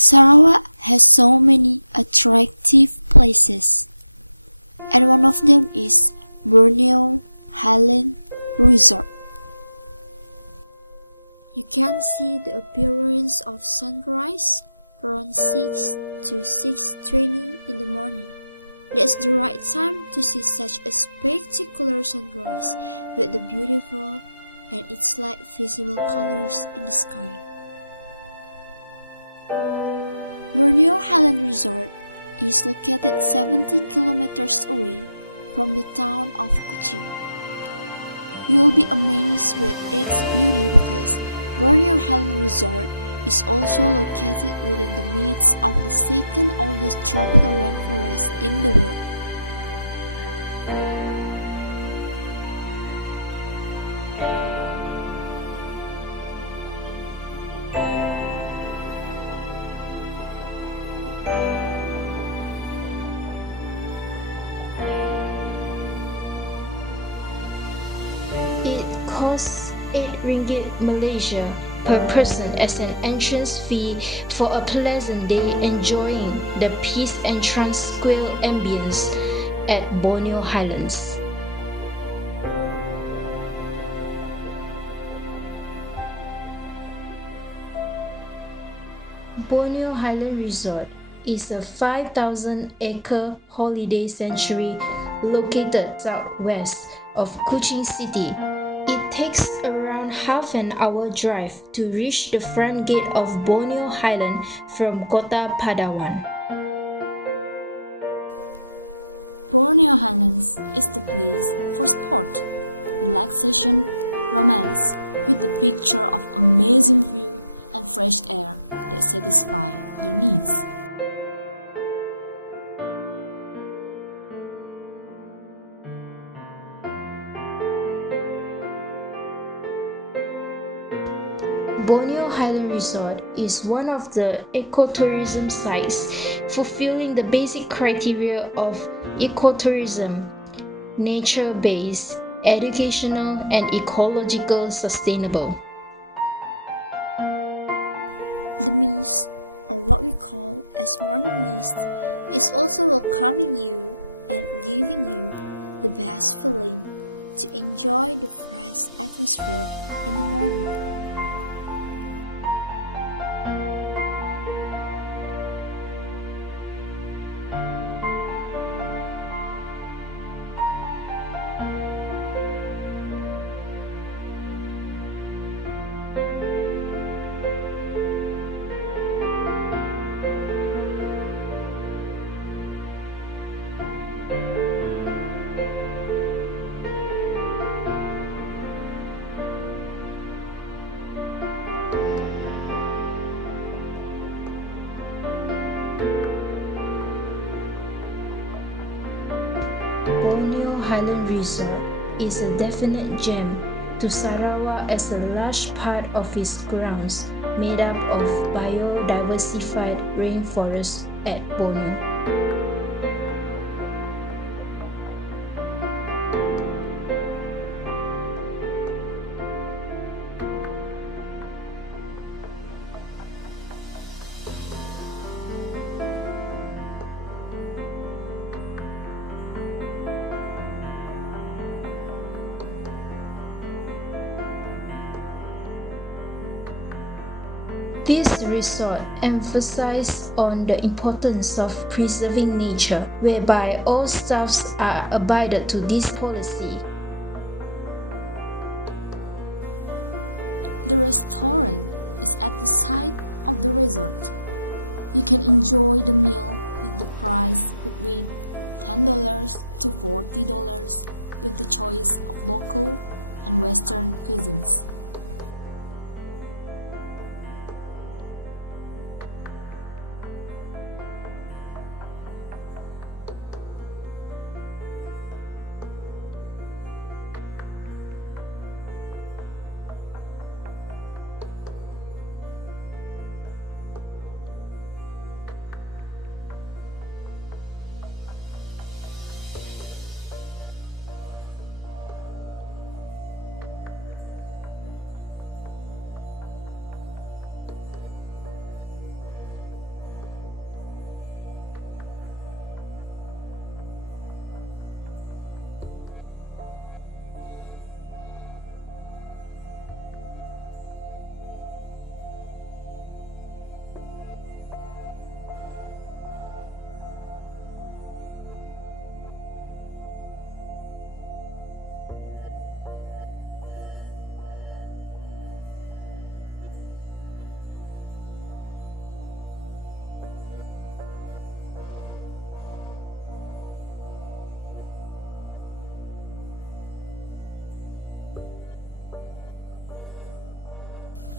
Sarawak has so many attractive places, and one of them is Borneo Highland Resort. You can see the appearance of sunrise around 6 to 6:20 in the morning. That's the right time to see such a spectacular sunrise with the beautiful and its light visible colors in the sky. Borneo Highland Resort is located 70 kilometers away from the town of Kuching. You'll be amazed with its beauty because Borneo Highland Resort is also located within the midst of the second oldest tropical rainforest in the world. It costs 8 ringgit Malaysia per person as an entrance fee for a pleasant day enjoying the peace and tranquil ambience at Borneo Highlands. Borneo Highland Resort is a 5,000-acre holiday sanctuary located southwest of Kuching City. It takes around half an hour drive to reach the front gate of Borneo Highland from Kota Padawan. Borneo Highlands is the place for sport, relaxation, romance, with the picture of amazing view and fresh air that satisfy your needs. Borneo Highland Resort is one of the ecotourism sites fulfilling the basic criteria of ecotourism: nature-based, educational, and ecological sustainable. The mist, or what we call as morning mist, is also welcoming you and giving you the best feeling to enjoy the fresh atmosphere in the morning. Borneo Highland Resort is a definite gem to Sarawak as a large part of its grounds made up of biodiversified rainforest at Borneo. This resort emphasizes on the importance of preserving nature, whereby all staffs are abided to this policy. The restaurant is at the side of the resort. You can enjoy the meal with the price between $10 to $40 with the choice of local and Western cuisines.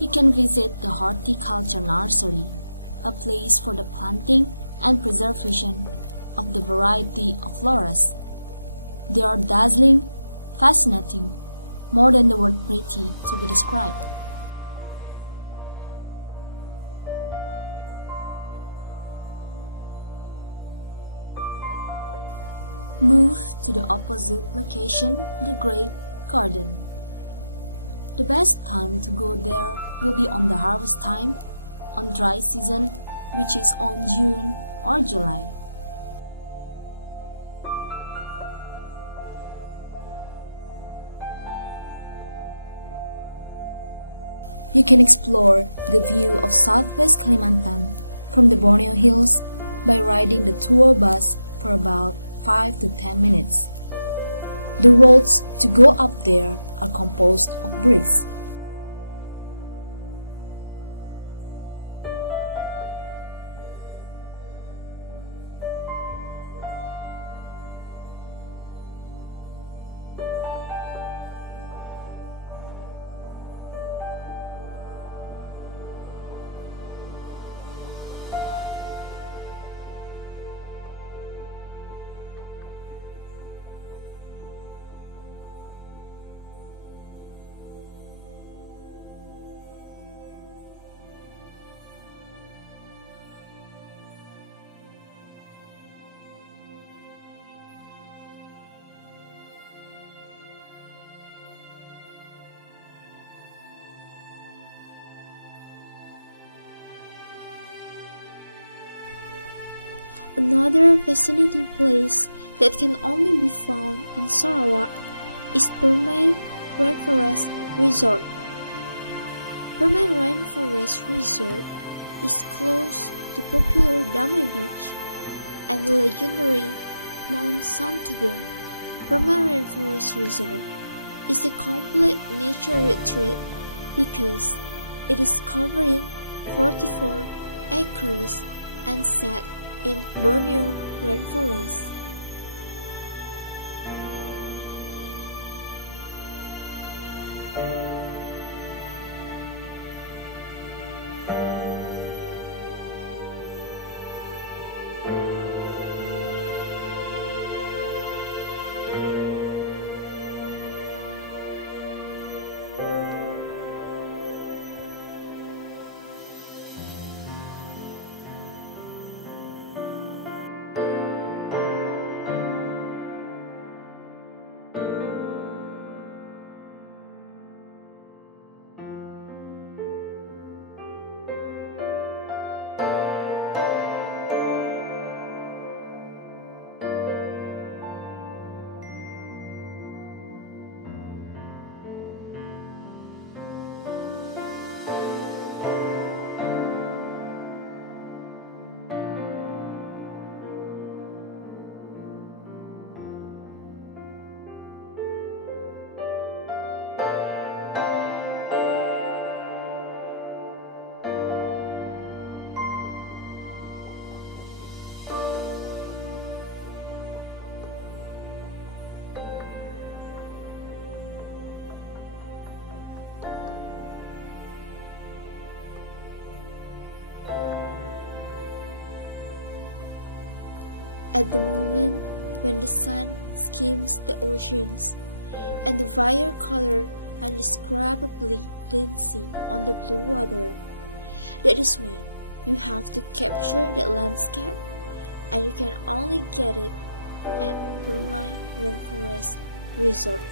You can visit the horticulture nursery, a place for the planting and preservation of the variety of flowers. They are dazzling, fascinating, more than the word pretty to be described. Move to the opposite location, the Grape Garden. The best time to go there will be on the harvest time, on dry season, which is on June or July. You can explore the view of southwest Kalimantan from the Borneo Hills by riding the tour bus for about 5 to 10 minutes. The roads to go up there are composed of bricks. Another fascinating place that can only be found in Sarawak is Permai Rainforest Resort. Permai Rainforest Resort is close to popular Damai Beach and the legendary Mount Santubong. Permai Rainforest Resort is a complete nature retreat because it is covering 44 acres and set in Borneo Rainforest. At the moment when the sun skims the oceans and the violet color indescribably dancing on the blue water, that is when you have to capture that landscape, and you can only get it at Permai Rainforest Resort.